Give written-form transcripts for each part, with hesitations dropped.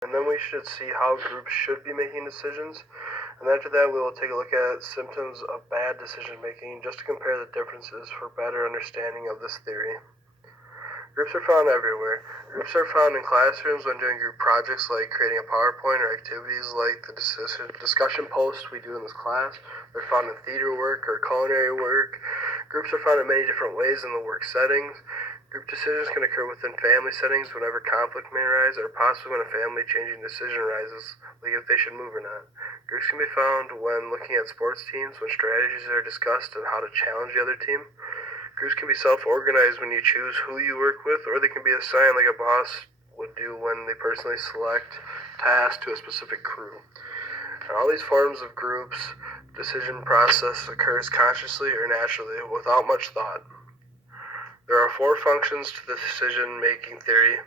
and then we should see how groups should be making decisions. And after that, we will take a look at symptoms of bad decision making just to compare the differences for better understanding of this theory. Groups are found everywhere. Groups are found in classrooms when doing group projects like creating a PowerPoint or activities like the discussion posts we do in this class. They're found in theater work or culinary work. Groups are found in many different ways in the work settings. Group decisions can occur within family settings whenever conflict may arise, or possibly when a family-changing decision arises, like if they should move or not. Groups can be found when looking at sports teams, when strategies are discussed and how to challenge the other team. Groups can be self-organized when you choose who you work with, or they can be assigned like a boss would do when they personally select tasks to a specific crew. In all these forms of groups, the decision process occurs consciously or naturally, without much thought. There are 4 functions to the decision-making theory.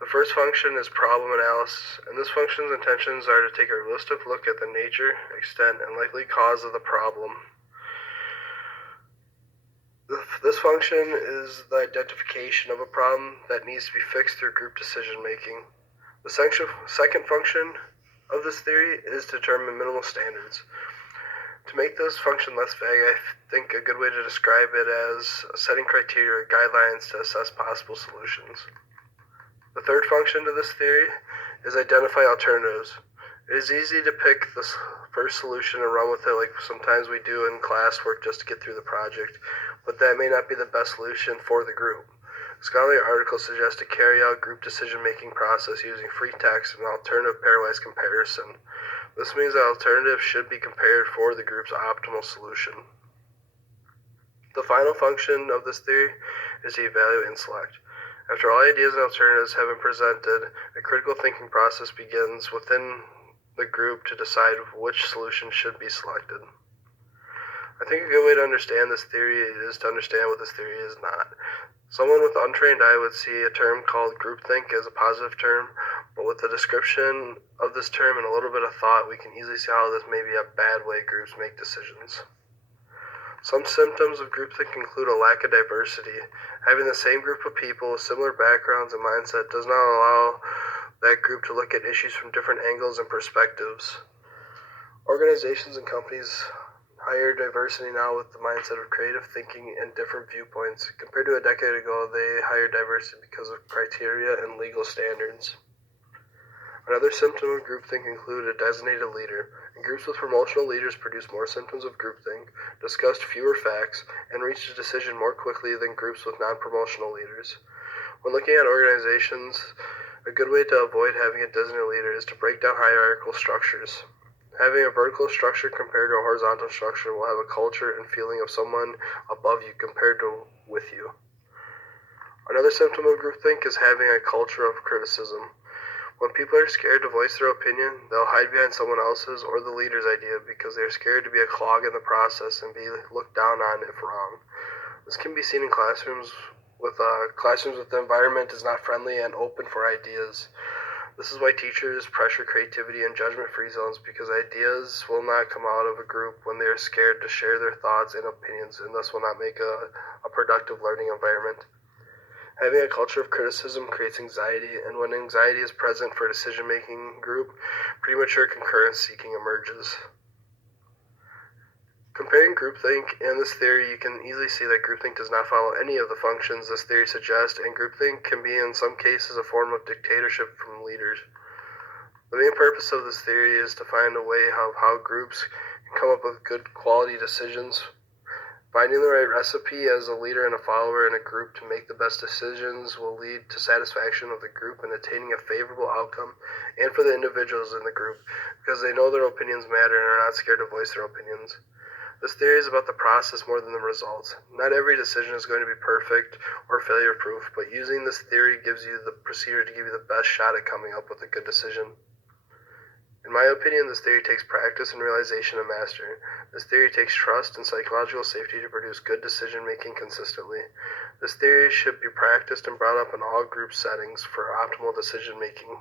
The first function is problem analysis, and this function's intentions are to take a realistic look at the nature, extent, and likely cause of the problem. This function is the identification of a problem that needs to be fixed through group decision-making. The second function of this theory is to determine minimal standards. To make this function less vague, I think a good way to describe it as setting criteria or guidelines to assess possible solutions. The third function to this theory is identify alternatives. It is easy to pick the first solution and run with it like sometimes we do in classwork just to get through the project, but that may not be the best solution for the group. Scholarly articles suggest to carry out group decision-making process using free text and alternative pairwise comparison. This means that alternatives should be compared for the group's optimal solution. The final function of this theory is to evaluate and select. After all ideas and alternatives have been presented, a critical thinking process begins within the group to decide which solution should be selected. I think a good way to understand this theory is to understand what this theory is not. Someone with an untrained eye would see a term called groupthink as a positive term, but with a description of this term and a little bit of thought, we can easily see how this may be a bad way groups make decisions. Some symptoms of groupthink include a lack of diversity. Having the same group of people with similar backgrounds and mindset does not allow that group to look at issues from different angles and perspectives. Organizations and companies hire diversity now with the mindset of creative thinking and different viewpoints. Compared to a decade ago, they hire diversity because of criteria and legal standards. Another symptom of groupthink include a designated leader. And groups with promotional leaders produce more symptoms of groupthink, discussed fewer facts, and reach a decision more quickly than groups with non-promotional leaders. When looking at organizations, a good way to avoid having a designated leader is to break down hierarchical structures. Having a vertical structure compared to a horizontal structure will have a culture and feeling of someone above you compared to with you. Another symptom of groupthink is having a culture of criticism. When people are scared to voice their opinion, they'll hide behind someone else's or the leader's idea because they're scared to be a clog in the process and be looked down on if wrong. This can be seen in classrooms with the environment is not friendly and open for ideas. This is why teachers pressure creativity and judgment-free zones, because ideas will not come out of a group when they are scared to share their thoughts and opinions, and thus will not make a productive learning environment. Having a culture of criticism creates anxiety, and when anxiety is present for a decision-making group, premature concurrence seeking emerges. Comparing groupthink and this theory, you can easily see that groupthink does not follow any of the functions this theory suggests, and groupthink can be in some cases a form of dictatorship from leaders. The main purpose of this theory is to find a way how groups can come up with good quality decisions. Finding the right recipe as a leader and a follower in a group to make the best decisions will lead to satisfaction of the group and attaining a favorable outcome, and for the individuals in the group, because they know their opinions matter and are not scared to voice their opinions. This theory is about the process more than the results. Not every decision is going to be perfect or failure-proof, but using this theory gives you the procedure to give you the best shot at coming up with a good decision. In my opinion, this theory takes practice and realization to master. This theory takes trust and psychological safety to produce good decision-making consistently. This theory should be practiced and brought up in all group settings for optimal decision-making.